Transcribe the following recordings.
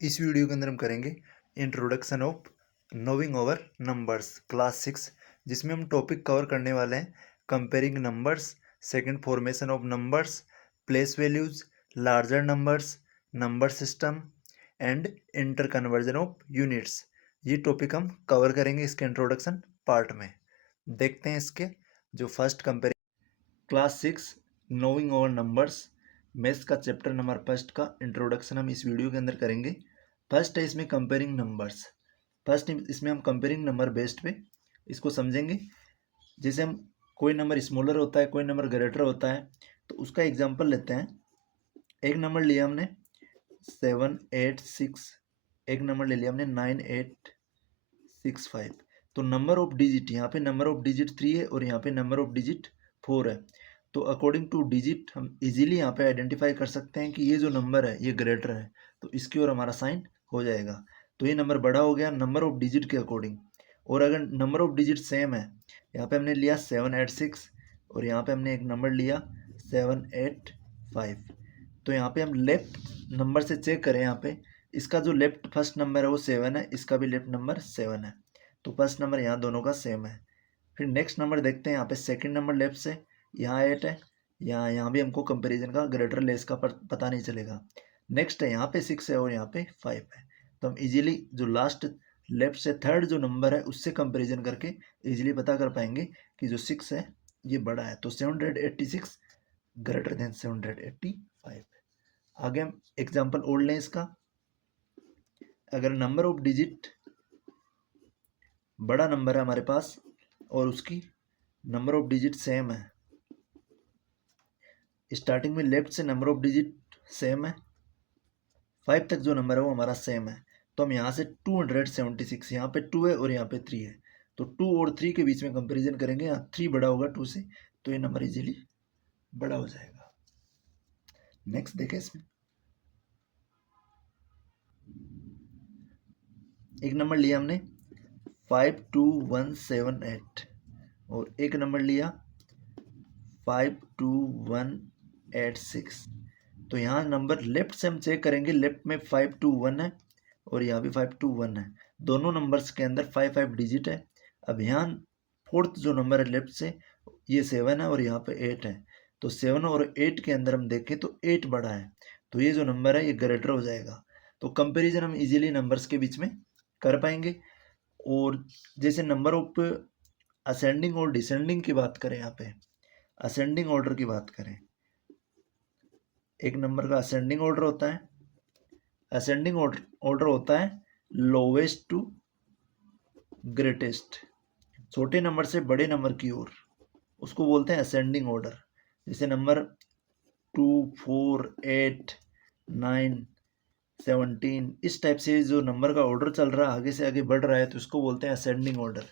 इस वीडियो के अंदर हम करेंगे introduction of knowing over numbers class 6, जिसमें हम टॉपिक कवर करने वाले हैं comparing numbers, second formation of numbers, place values, larger numbers, number system and inter conversion of units. ये टॉपिक हम कवर करेंगे इसके इंट्रोडक्शन पार्ट में। देखते हैं इसके जो first comparing class 6 knowing over numbers maths का चैप्टर नंबर फर्स्ट का इंट्रोडक्शन हम इस वीडियो के अंदर करेंगे। फर्स्ट है इसमें कंपेयरिंग नंबर्स। फर्स्ट इसमें हम कंपेयरिंग नंबर बेस्ड पे इसको समझेंगे। जैसे हम कोई नंबर स्मॉलर होता है, कोई नंबर ग्रेटर होता है, तो उसका एग्जांपल लेते हैं। एक नंबर लिया हमने 786, एक नंबर ले लिया हमने 9865। तो नंबर ऑफ डिजिट, यहाँ पे नंबर ऑफ डिजिट 3 है और यहाँ पे नंबर ऑफ डिजिट 4 है। तो अकॉर्डिंग टू डिजिट हम इजीली यहाँ पे आइडेंटिफाई कर सकते हैं कि ये जो नंबर है ये ग्रेटर है, तो इसकी ओर हमारा साइन हो जाएगा। तो ये नंबर बड़ा हो गया नंबर ऑफ डिजिट के अकॉर्डिंग। और अगर नंबर ऑफ डिजिट सेम है, यहाँ पे हमने लिया 786 और यहाँ पे हमने एक नंबर लिया 785, तो यहाँ पे हम लेफ्ट नंबर से चेक करें, यहाँ पे इसका जो लेफ्ट फर्स्ट नंबर है वो 7 है, इसका भी लेफ्ट नंबर 7 है, तो फर्स्ट नंबर यहाँ दोनों का सेम है। फिर नेक्स्ट नंबर देखते हैं, यहाँ पे सेकंड नंबर लेफ्ट से, यहाँ 8 है, यहाँ भी हमको कंपैरिजन का ग्रेटर लेस का पता नहीं चलेगा। नेक्स्ट है यहाँ पे 6 है और यहाँ पे 5 है, तो हम इजीली जो लास्ट लेफ्ट से थर्ड जो नंबर है उससे कंपैरिजन करके इजीली पता कर पाएंगे कि जो 6 है ये बड़ा है, तो 786 ग्रेटर देन 785। आगे हम एग्जाम्पल और लें इसका। अगर नंबर ऑफ डिजिट बड़ा नंबर है हमारे पास और उसकी नंबर ऑफ डिजिट सेम है, स्टार्टिंग में लेफ्ट से नंबर ऑफ डिजिट सेम है, 5 तक जो नंबर है वो हमारा सेम है, तो हम यहाँ से 276, यहाँ पे 2 है और यहाँ पे 3 है, तो 2 और 3 के बीच में कंपैरिजन करेंगे, यहाँ 3 बड़ा होगा 2 से, तो ये नंबर इजीली बड़ा हो जाएगा। नेक्स्ट देखें इसमें, एक नंबर लिया हमने 52178 और एक नंबर लिया 52186। तो यहाँ नंबर लेफ्ट से हम चेक करेंगे, लेफ्ट में 521 है और यहाँ भी 521 है, दोनों नंबर्स के अंदर 5 डिजिट है। अब यहाँ फोर्थ जो नंबर है लेफ्ट से ये 7 है और यहाँ पे 8 है, तो 7 और 8 के अंदर हम देखें तो 8 बड़ा है, तो ये जो नंबर है ये ग्रेटर हो जाएगा। तो कंपेरिजन हम इजीली नंबर्स के बीच में कर पाएंगे। और जैसे नंबर ऑफ असेंडिंग और डिसेंडिंग की बात करें, यहाँ पे असेंडिंग ऑर्डर की बात करें, एक नंबर का असेंडिंग ऑर्डर होता है, असेंडिंग ऑर्डर होता है लोवेस्ट टू ग्रेटेस्ट, छोटे नंबर से बड़े नंबर की ओर, उसको बोलते हैं असेंडिंग ऑर्डर। जैसे नंबर 2, 4, 8, 9, 17, इस टाइप से जो नंबर का ऑर्डर चल रहा है आगे से आगे बढ़ रहा है, तो इसको बोलते हैं असेंडिंग ऑर्डर।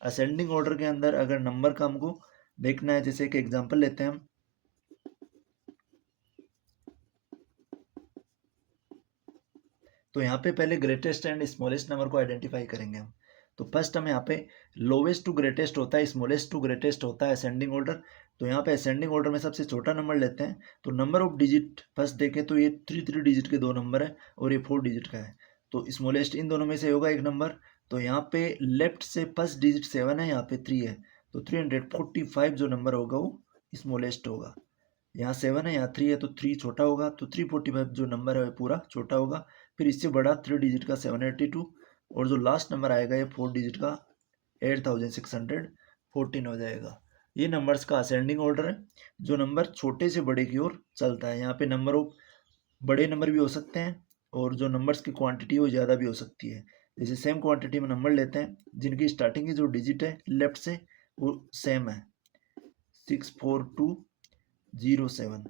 असेंडिंग ऑर्डर के अंदर अगर नंबर का हमको देखना है, जैसे कि एग्जांपल लेते हैं हम, तो यहाँ पे पहले ग्रेटेस्ट एंड स्मॉलेस्ट नंबर को आइडेंटिफाई करेंगे हम। तो फर्स्ट हम यहाँ पे लोवेस्ट टू ग्रेटेस्ट होता है, स्मॉलेस्ट टू ग्रेटेस्ट होता है असेंडिंग ऑर्डर। तो यहाँ पे असेंडिंग ऑर्डर में सबसे छोटा नंबर लेते हैं, तो नंबर ऑफ डिजिट फर्स्ट देखें तो ये 3 डिजिट के 2 नंबर है और ये 4 डिजिट का है, तो स्मॉलेस्ट इन दोनों में से होगा एक नंबर। तो यहाँ पे लेफ्ट से फर्स्ट डिजिट 7 है, यहाँ पे 3 है, तो 345 जो नंबर होगा वो स्मॉलेस्ट होगा। यहाँ 7 है, यहाँ 3 है, तो 3 छोटा होगा, तो 345 जो नंबर है पूरा छोटा होगा। फिर इससे बड़ा 3 डिजिट का 782 और जो लास्ट नंबर आएगा ये 4 डिजिट का 8614 हो जाएगा। ये नंबर्स का असेंडिंग ऑर्डर है, जो नंबर छोटे से बड़े की ओर चलता है। यहाँ पे नंबर ऑफ बड़े नंबर भी हो सकते हैं और जो नंबर्स की क्वांटिटी वो ज़्यादा भी हो सकती है। जैसे सेम क्वांटिटी में नंबर लेते हैं जिनकी स्टार्टिंग की जो डिजिट है लेफ्ट से वो सेम है, 64207,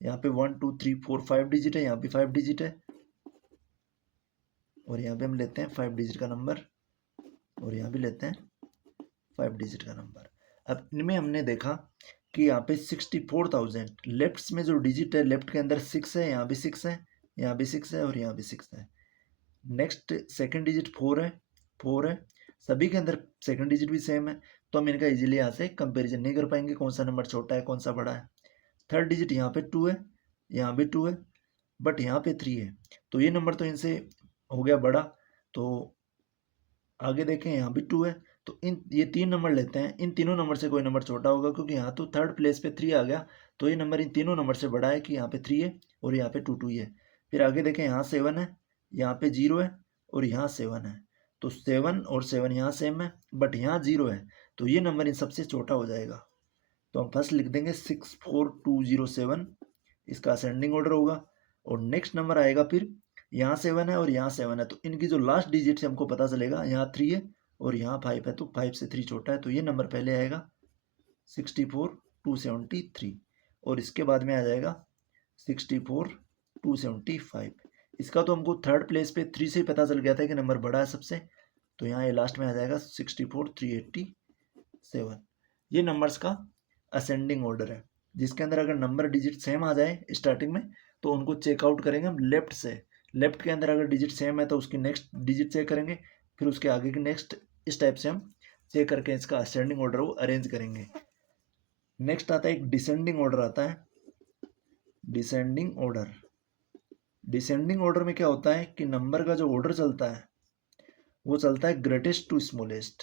यहाँ पे 1 2 3 4 5 डिजिट है, यहाँ भी 5 डिजिट है और यहाँ पे हम लेते हैं 5 डिजिट का नंबर और यहाँ भी लेते हैं 5 डिजिट का नंबर। अब इनमें हमने देखा कि यहाँ पे 64,000 लेफ्ट में जो डिजिट है, लेफ्ट के अंदर 6 है, यहाँ भी 6 है, यहाँ भी 6 है और यहाँ भी 6 है। नेक्स्ट सेकंड डिजिट 4 है, 4 है, सभी के अंदर सेकंड डिजिट भी सेम है, तो हम इनका इजीली यहाँ से कंपैरिजन नहीं कर पाएंगे कौन सा नंबर छोटा है कौन सा बड़ा है। थर्ड डिजिट यहाँ पे 2 है, यहाँ भी 2 है, बट यहाँ पे 3 है, तो ये नंबर तो इनसे हो गया बड़ा। तो आगे देखें यहाँ भी 2 है, तो ये 3 नंबर लेते हैं, इन तीनों नंबर से कोई नंबर छोटा होगा, क्योंकि यहाँ तो थर्ड प्लेस पे 3 आ गया, तो ये नंबर इन तीनों नंबर से बड़ा है कि यहाँ पे 3 है और यहाँ पे 2 ही है। फिर आगे देखें यहाँ 7 है, यहाँ पे 0 है और यहाँ 7 है, तो 7 और 7 यहाँ सेम है, बट यहाँ 0 है, तो ये नंबर इन सबसे छोटा हो जाएगा। तो हम फर्स्ट लिख देंगे 64207, इसका असेंडिंग ऑर्डर होगा। और नेक्स्ट नंबर आएगा, फिर यहाँ 7 है और यहाँ 7 है, तो इनकी जो लास्ट डिजिट से हमको पता चलेगा, यहाँ 3 है और यहाँ 5 है, तो 5 से 3 छोटा है, तो ये नंबर पहले आएगा 64273, और इसके बाद में आ जाएगा 64275। इसका तो हमको थर्ड प्लेस पे 3 से ही पता चल गया था कि नंबर बड़ा है सबसे, तो यहाँ ये लास्ट में आ जाएगा 64387। ये नंबर्स का असेंडिंग ऑर्डर है, जिसके अंदर अगर नंबर डिजिट सेम आ जाए स्टार्टिंग में, तो उनको चेकआउट करेंगे हम लेफ्ट से। लेफ्ट के अंदर अगर डिजिट सेम है तो उसकी नेक्स्ट डिजिट चेक करेंगे, फिर उसके आगे की नेक्स्ट, इस टाइप से हम चेक करके इसका असेंडिंग ऑर्डर वो अरेंज करेंगे। नेक्स्ट आता है एक डिसेंडिंग ऑर्डर आता है। डिसेंडिंग ऑर्डर, डिसेंडिंग ऑर्डर में क्या होता है कि नंबर का जो ऑर्डर चलता है वो चलता है ग्रेटेस्ट टू स्मॉलेस्ट,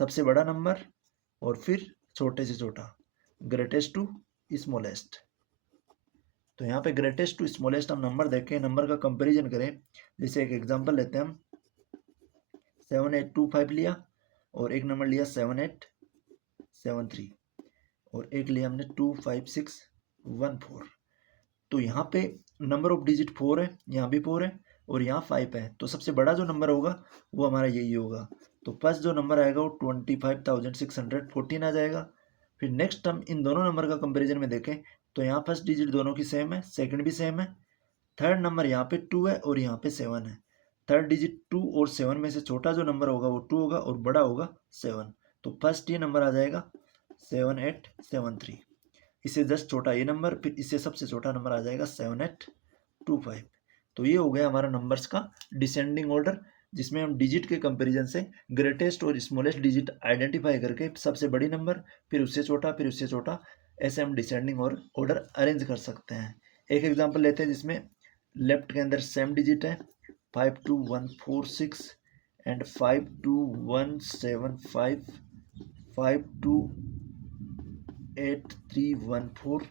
सबसे बड़ा नंबर और फिर छोटे से छोटा, ग्रेटेस्ट टू स्मॉलेस्ट। तो यहाँ पे ग्रेटेस्ट टू स्मॉलेस्ट हम नंबर देख के नंबर का कंपैरिजन करें। जैसे एक एग्जांपल लेते हैं हम, 7825 लिया और एक नंबर लिया 7873 और एक लिया हमने 25614। तो यहाँ पे नंबर ऑफ डिजिट 4 है, यहाँ भी 4 है और यहाँ 5 है, तो सबसे बड़ा जो नंबर होगा वो हमारा यही होगा। तो फर्स्ट जो नंबर आएगा वो 25,614 आ जाएगा। फिर नेक्स्ट हम इन दोनों नंबर का कंपैरिजन में देखें, तो यहाँ फर्स्ट डिजिट दोनों की सेम है, सेकंड भी सेम है, थर्ड नंबर यहाँ पे 2 है और यहाँ पे 7 है। थर्ड डिजिट 2 और 7 में से छोटा जो नंबर होगा वो 2 होगा और बड़ा होगा 7। तो फर्स्ट ये नंबर आ जाएगा 7873। इससे जस्ट छोटा ये नंबर, फिर इससे सबसे छोटा नंबर आ जाएगा 7825। तो ये हो गया हमारा नंबर्स का डिसेंडिंग ऑर्डर, जिसमें हम डिजिट के कंपैरिजन से ग्रेटेस्ट और स्मॉलेस्ट डिजिट आइडेंटिफाई करके सबसे बड़ी नंबर, फिर उससे छोटा, फिर उससे छोटा, ऐसे हम डिसेंडिंग और ऑर्डर अरेंज कर सकते हैं। एक एग्जांपल लेते हैं जिसमें लेफ्ट के अंदर सेम डिजिट है 52146 एंड 52175, 528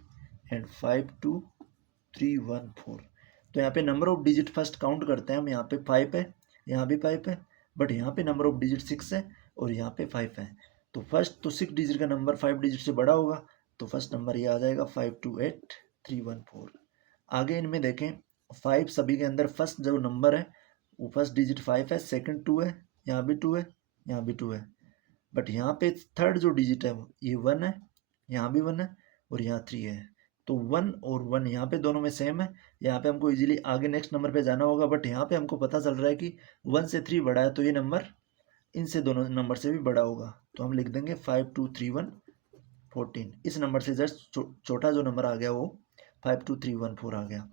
एंड 52314। तो यहाँ पे number of digit first count करते हैं हम। यहाँ पे 5 है, यहाँ भी 5 है, बट यहाँ पे नंबर ऑफ डिजिट 6 है और यहाँ पे 5 है। तो फर्स्ट तो 6 डिजिट का नंबर 5 डिजिट से बड़ा होगा, तो फर्स्ट नंबर ये आ जाएगा 528314। आगे इनमें देखें, 5 सभी के अंदर फर्स्ट जो नंबर है वो फर्स्ट डिजिट 5 है, सेकंड 2 है, यहाँ भी 2 है, यहाँ भी 2 है, बट यहाँ पे थर्ड जो डिजिट है ये 1 है, यहाँ भी 1 है और यहाँ 3 है। तो 1 और 1 यहाँ पे दोनों में सेम है, यहाँ पे हमको इजीली आगे नेक्स्ट नंबर पे जाना होगा, बट यहाँ पे हमको पता चल रहा है कि 1 से 3 बड़ा है, तो ये नंबर इनसे दोनों नंबर से भी बड़ा होगा। तो हम लिख देंगे 523114। इस नंबर से जस्ट छोटा जो नंबर आ गया वो 52314 आ गया।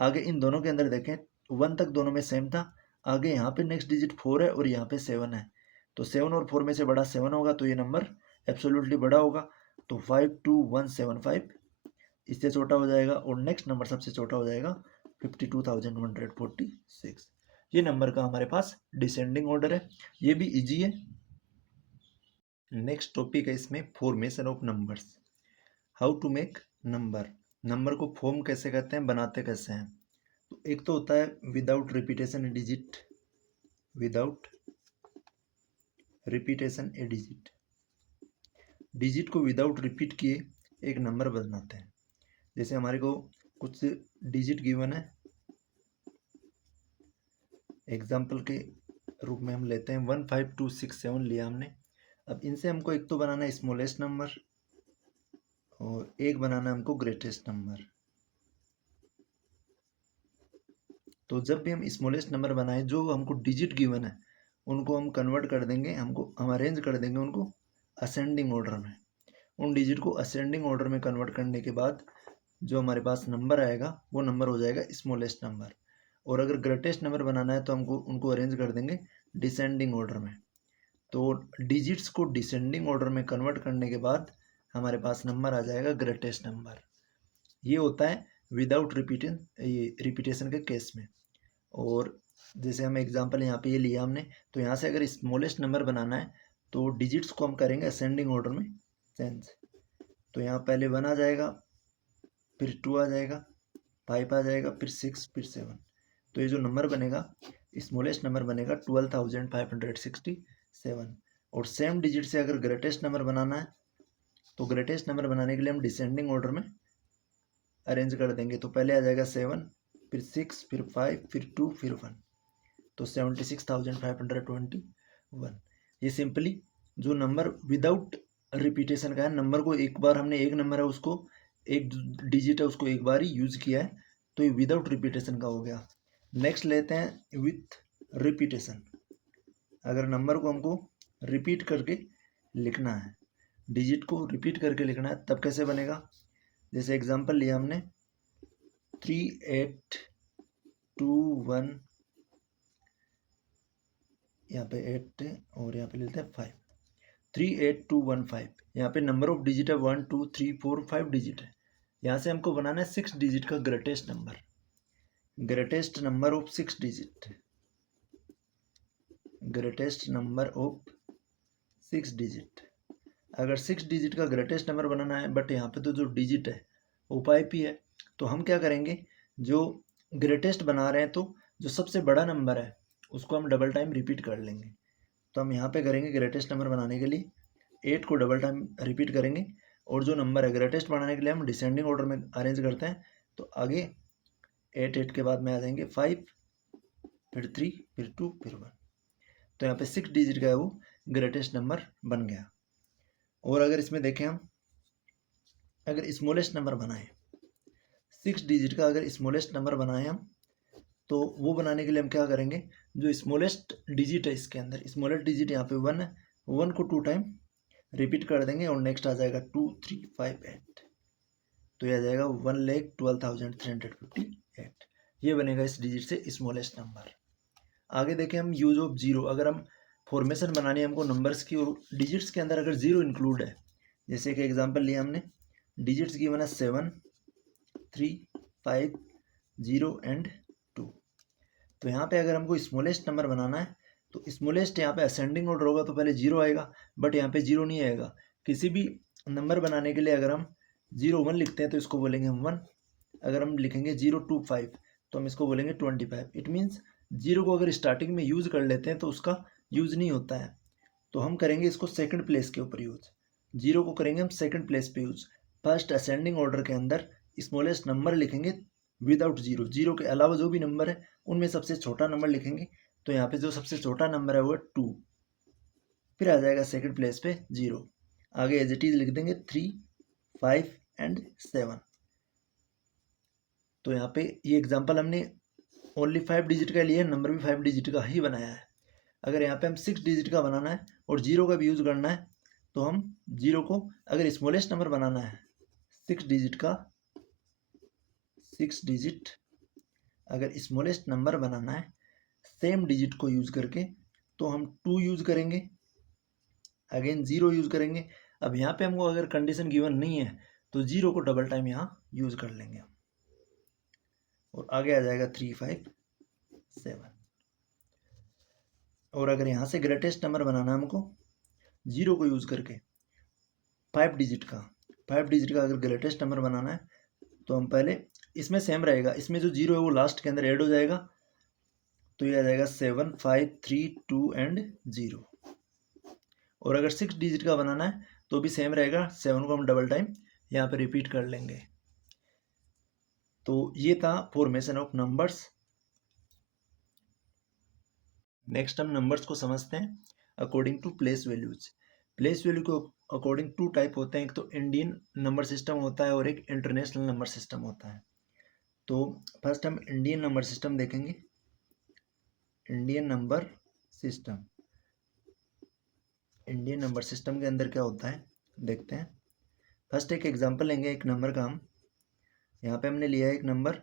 आगे इन दोनों के अंदर देखें, 1 तक दोनों में सेम था, आगे यहाँ पे नेक्स्ट डिजिट 4 है और यहाँ पे 7 है, तो 7 और 4 में से बड़ा 7 होगा, तो ये नंबर एब्सोल्युटली बड़ा होगा। तो 52175 इससे छोटा हो जाएगा और नेक्स्ट नंबर सबसे छोटा हो जाएगा 52,146। ये नंबर का हमारे पास डिसेंडिंग ऑर्डर है, ये भी इजी है। नेक्स्ट टॉपिक है इसमें formation of numbers. How to make number, number को फॉर्म कैसे करते हैं, बनाते कैसे हैं। तो एक तो होता है विदाउट रिपीटेशन ए डिजिट, विदाउट रिपीटेशन ए डिजिट, डिजिट को विदाउट रिपीट किए एक नंबर बनाते हैं। जैसे हमारे को कुछ डिजिट गिवन है, एग्जाम्पल के रूप में हम लेते हैं 15267 लिया हमने। अब इनसे हमको एक तो बनाना है स्मॉलेस्ट नंबर और एक बनाना है हमको ग्रेटेस्ट नंबर। तो जब भी हम स्मॉलेस्ट नंबर बनाए, जो हमको डिजिट गिवन है उनको हम कन्वर्ट कर देंगे, हम अरेंज कर देंगे उनको असेंडिंग ऑर्डर में। उन डिजिट को असेंडिंग ऑर्डर में कन्वर्ट करने के बाद जो हमारे पास नंबर आएगा वो नंबर हो जाएगा स्मॉलेस्ट नंबर। और अगर ग्रेटेस्ट नंबर बनाना है तो हमको उनको अरेंज कर देंगे डिसेंडिंग ऑर्डर में। तो डिजिट्स को डिसेंडिंग ऑर्डर में कन्वर्ट करने के बाद हमारे पास नंबर आ जाएगा ग्रेटेस्ट नंबर। ये होता है विदाउट रिपीटेशन के केस में। और जैसे हम एग्जांपल यहाँ पे ये लिया हमने, तो यहाँ से अगर स्मॉलेस्ट नंबर बनाना है तो डिजिट्स को हम करेंगे असेंडिंग ऑर्डर में चेंज। तो यहाँ पहले 1 आ जाएगा, फिर 2 आ जाएगा, 5 आ जाएगा, फिर 6, फिर 7। तो ये जो नंबर बनेगा, स्मॉलेस्ट नंबर बनेगा 12,567। और सेम डिजिट से अगर ग्रेटेस्ट नंबर बनाना है तो ग्रेटेस्ट नंबर बनाने के लिए हम डिसेंडिंग ऑर्डर में अरेंज कर देंगे। तो पहले आ जाएगा 7, फिर 6, फिर 5, फिर 2, फिर 1। तो 76,521। ये सिंपली जो नंबर विदाउट रिपीटेशन का है, नंबर को एक बार हमने, एक नंबर है उसको, एक डिजिट है उसको एक बार ही यूज किया है, तो ये विदाउट रिपीटेशन का हो गया। नेक्स्ट लेते हैं विथ रिपीटेशन। अगर नंबर को हमको रिपीट करके लिखना है, डिजिट को रिपीट करके लिखना है, तब कैसे बनेगा? जैसे एग्जांपल लिया हमने 3821, यहाँ पे 8 और यहाँ पे लेते हैं 5, 38215। यहाँ पे नंबर ऑफ डिजिट है 1 2 3 4 5 डिजिट है। यहाँ से हमको बनाना है 6 डिजिट का greatest number, greatest number of 6 digit, greatest number of 6 digit. अगर 6 डिजिट का ग्रेटेस्ट नंबर बनाना है, बट यहाँ पे तो जो डिजिट है वो 5 ही है, तो हम क्या करेंगे, जो ग्रेटेस्ट बना रहे हैं तो जो सबसे बड़ा नंबर है उसको हम डबल टाइम रिपीट कर लेंगे। तो हम यहाँ पे करेंगे ग्रेटेस्ट नंबर बनाने के लिए 8 को डबल टाइम रिपीट करेंगे, और जो नंबर है ग्रेटेस्ट बनाने के लिए हम डिसेंडिंग ऑर्डर में अरेंज करते हैं। तो आगे 8 के बाद में आ जाएंगे 5, फिर 3, फिर 2, फिर 1। तो यहाँ पे 6 डिजिट का है वो ग्रेटेस्ट नंबर बन गया। और अगर इसमें देखें हम, अगर स्मॉलेस्ट नंबर बनाएं 6 डिजिट का, अगर स्मॉलेस्ट नंबर बनाएं हम, तो वो बनाने के लिए हम क्या करेंगे, जो स्मॉलेस्ट डिजिट है इसके अंदर, स्मॉलेस्ट डिजिट यहाँ पे 1 है, 1 को 2 टाइम रिपीट कर देंगे, और नेक्स्ट आ जाएगा 2 3 5 8। तो यह आ जाएगा 1,12,358। ये बनेगा इस डिजिट से स्मॉलेस्ट नंबर। आगे देखें हम यूज ऑफ जीरो। अगर हम फॉर्मेशन बनानी है हमको नंबर्स की, और डिजिट्स के अंदर अगर जीरो इंक्लूड है, जैसे कि एग्जांपल लिया हमने, डिजिट्स गिवन है 7 3 5 0 एंड 2। तो यहाँ पे अगर हमको स्मॉलेस्ट नंबर बनाना है तो स्मॉलेस्ट यहाँ पे असेंडिंग ऑर्डर होगा, तो पहले जीरो आएगा, बट यहाँ पे जीरो नहीं आएगा। किसी भी नंबर बनाने के लिए अगर हम 0 1 लिखते हैं तो इसको बोलेंगे हम 1। अगर हम लिखेंगे 0 2 5 तो हम इसको बोलेंगे 25। इट मीन्स जीरो को अगर स्टार्टिंग में यूज कर लेते हैं तो उसका यूज नहीं होता है, तो हम करेंगे इसको सेकंड प्लेस के ऊपर यूज। जीरो को करेंगे हम सेकंड प्लेस पे यूज। फर्स्ट असेंडिंग ऑर्डर के अंदर स्मॉलेस्ट नंबर लिखेंगे विदाउट जीरो, जीरो के अलावा जो भी नंबर है उनमें सबसे छोटा नंबर लिखेंगे। तो यहाँ पे जो सबसे छोटा नंबर है वो है 2, फिर आ जाएगा सेकंड प्लेस पे 0। आगे एज इट इज लिख देंगे 3 5 एंड 7। तो यहाँ पे ये एग्जांपल हमने ओनली 5 डिजिट का लिया है, नंबर भी 5 डिजिट का ही बनाया है। अगर यहाँ पे हम 6 डिजिट का बनाना है और जीरो का भी यूज करना है, तो हम जीरो को, अगर स्मॉलेस्ट नंबर बनाना है 6 डिजिट का, 6 डिजिट अगर स्मॉलेस्ट नंबर बनाना है सेम डिजिट को यूज करके, तो हम 2 यूज करेंगे, अगेन 0 यूज करेंगे। अब यहाँ पे हमको अगर कंडीशन गिवन नहीं है तो जीरो को डबल टाइम यहाँ यूज कर लेंगे, और आगे आ जाएगा 3 5 7। और अगर यहाँ से ग्रेटेस्ट नंबर बनाना है हमको जीरो को यूज करके 5 डिजिट का, 5 डिजिट का अगर ग्रेटेस्ट नंबर बनाना है, तो हम पहले, इसमें सेम रहेगा, इसमें जो जीरो है वो लास्ट के अंदर ऐड हो जाएगा, तो ये आ जाएगा 7 5 3 2 एंड 0। और अगर 6 डिजिट का बनाना है तो भी सेम रहेगा, 7 को हम डबल टाइम यहाँ पे रिपीट कर लेंगे। तो ये था फॉर्मेशन ऑफ नंबर्स। नेक्स्ट हम नंबर्स को समझते हैं according to place values. Place value को अकॉर्डिंग टू टाइप होते हैं, एक तो इंडियन नंबर सिस्टम होता है और एक इंटरनेशनल नंबर सिस्टम होता है। तो फर्स्ट हम इंडियन नंबर सिस्टम देखेंगे। Indian number system, Indian number system के अंदर क्या होता है देखते हैं। फर्स्ट एक एग्जांपल लेंगे एक नंबर का हम। यहाँ पे हमने लिया है एक नंबर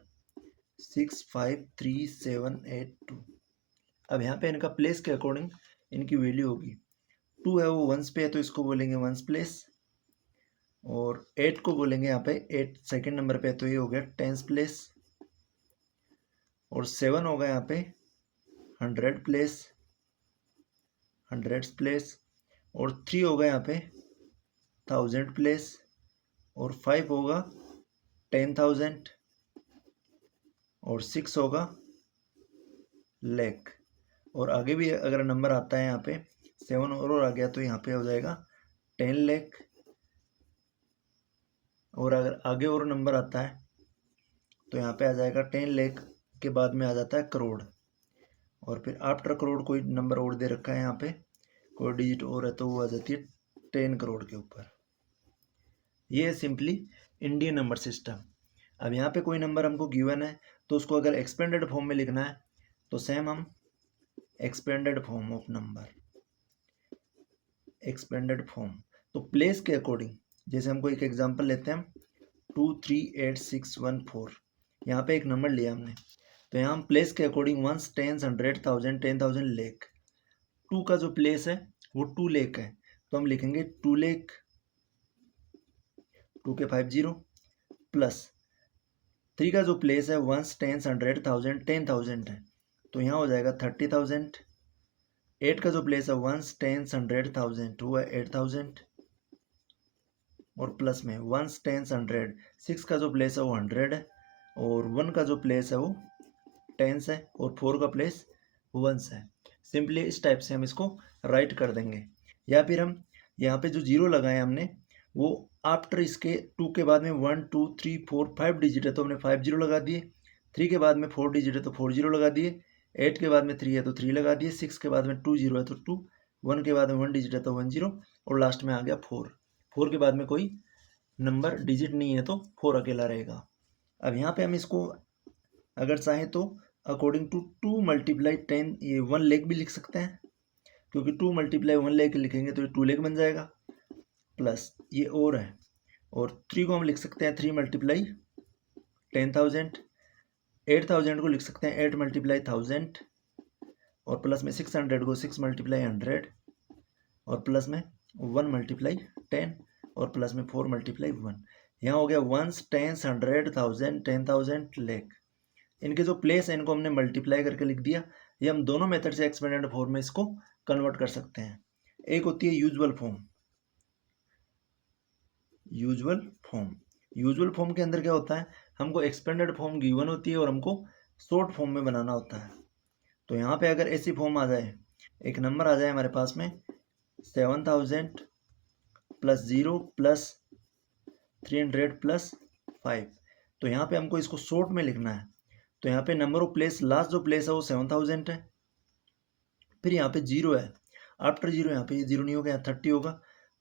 65378 2। अब यहाँ पे इनका प्लेस के अकॉर्डिंग इनकी वैल्यू होगी। 2 है वो वंस पे है तो इसको बोलेंगे वंस प्लेस, और 8 को बोलेंगे यहाँ पे 8 सेकेंड नंबर पे है तो ये हो गया टेंस प्लेस, और 7 होगा यहाँ पे 100 प्लेस, 100 प्लेस, और 3 होगा यहाँ पे 1000 प्लेस, और 5 होगा 10,000, और 6 होगा लैख। और आगे भी अगर नंबर आता है यहाँ पे 7 और आ गया तो यहाँ पे हो जाएगा 10 लैख। और अगर आगे और नंबर आता है तो यहाँ पे आ जाएगा 10 लैख के बाद में आ जाता है करोड़। और फिर आफ्टर करोड़ कोई नंबर और दे रखा है यहाँ पे, कोई डिजिट और है तो वो आ जाती है 10 करोड़ के ऊपर। ये है सिंपली इंडियन नंबर सिस्टम। अब यहाँ पे कोई नंबर हमको गिवन है तो उसको अगर एक्सपेंडेड फॉर्म में लिखना है तो सेम हम expanded form of number, expanded form, तो प्लेस के अकॉर्डिंग, जैसे हमको एक एग्जांपल लेते हैं हम 238614, यहाँ पे एक नंबर लिया हमने तो यहाँ हम प्लेस के अकॉर्डिंग वंस, टेंस, 100, 1000, 10,000, लेख। 2 का जो प्लेस है वो 2 लेख है तो हम लिखेंगे 2 लेख, 2 के 50, प्लस 3 का जो प्लेस है वंस, टेंस, 100, 1000, 10,000 है तो यहाँ हो जाएगा 30,000। 8 का जो प्लेस है वंस, टेंस, 100, 1000 हुआ 8,000, और प्लस में वंस, टेंस, 100। 6 का जो प्लेस है वो 100 है, और 1 का जो प्लेस है वो टेंस है, और 4 का प्लेस वंस है। सिंपली इस टाइप से हम इसको राइट कर देंगे। या फिर हम यहाँ पे जो जीरो लगाए हमने वो आफ्टर इसके 2 के बाद में 1 2 3 4 5 डिजिट है तो हमने 5 जीरो लगा दिए, 3 के बाद में 4 डिजिट है तो 4 जीरो लगा दिए, 8 के बाद में 3 है तो 3 लगा दिए, 6 के बाद में 2 जीरो है तो 2, 1 के बाद में 1 डिजिट है तो 1 जीरो, और लास्ट में आ गया 4। 4 के बाद में कोई नंबर डिजिट नहीं है तो 4 अकेला रहेगा। अब यहाँ पे हम इसको अगर चाहें तो अकॉर्डिंग टू 2 मल्टीप्लाई 10 ये 1 लेख भी लिख सकते हैं, क्योंकि 2 मल्टीप्लाई 1 लेख लिखेंगे तो ये 2 लेख बन जाएगा, प्लस ये और है, और 3 को हम लिख सकते हैं 3 मल्टीप्लाई 10,000, 8,000 को लिख सकते हैं 8 मल्टीप्लाई 1000, और प्लस में 600 को 6 मल्टीप्लाई 100, और प्लस में 1 मल्टीप्लाई 10, और प्लस में 4 मल्टीप्लाई 1। यहाँ हो गया वंस, टेंस, 100, 1000, 10,000, लेख। इनके जो प्लेस है इनको हमने मल्टीप्लाई करके लिख दिया। ये हम दोनों मेथड से एक्सपेंडेड फॉर्म में इसको कन्वर्ट कर सकते हैं। एक होती है usual form, usual form, usual form के अंदर क्या होता है, हमको एक्सपेंडेड फॉर्म गिवन होती है और हमको शॉर्ट फॉर्म में बनाना होता है। तो यहाँ पे अगर ऐसी फॉर्म आ जाए, एक नंबर आ जाए हमारे पास में 7,000 प्लस 0 प्लस 300 प्लस 5, तो यहाँ पे हमको इसको शॉर्ट में लिखना है। तो यहाँ पे नंबर ऑफ प्लेस, लास्ट जो प्लेस है वो 7,000 है, फिर यहाँ पे 0 है, आफ्टर 0 यहाँ पे ये 0 नहीं होगा, यहाँ 30 होगा,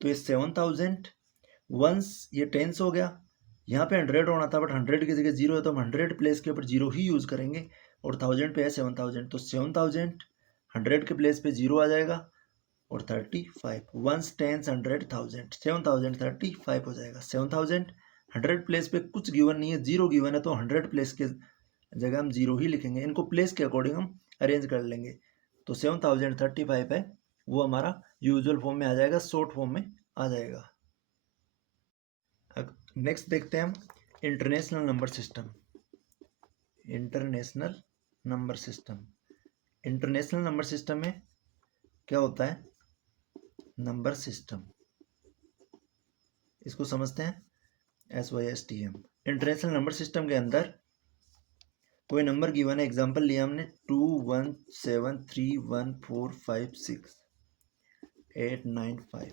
तो ये 7,000 वंस, ये टेंस हो गया। यहाँ पे 100 होना था बट 100 की जगह 0 है तो हम 100 प्लेस के ऊपर 0 ही यूज़ करेंगे, और 1000 पे है 7,000 तो 7,000 100 के प्लेस पे 0 आ जाएगा, और 35 वंस, टेंस, 100, 1000, 7,000 35 हो जाएगा। 7,000 100 प्लेस पे कुछ गिवन नहीं है, 0 गिवन है तो 100 प्लेस के जगह हम 0 ही लिखेंगे, इनको प्लेस के अकॉर्डिंग हम अरेंज कर लेंगे। तो 7,035 है वो हमारा यूजुअल फॉर्म में आ जाएगा, शॉर्ट फॉर्म में आ जाएगा। नेक्स्ट देखते हैं हम international number system. International number system, international number system में क्या होता है, नंबर सिस्टम, इसको समझते हैं SYSTM। इंटरनेशनल नंबर सिस्टम के अंदर कोई नंबर गिवन है, एग्जांपल लिया हमने 2 1 7 3 1 4 5 6 8 9 5,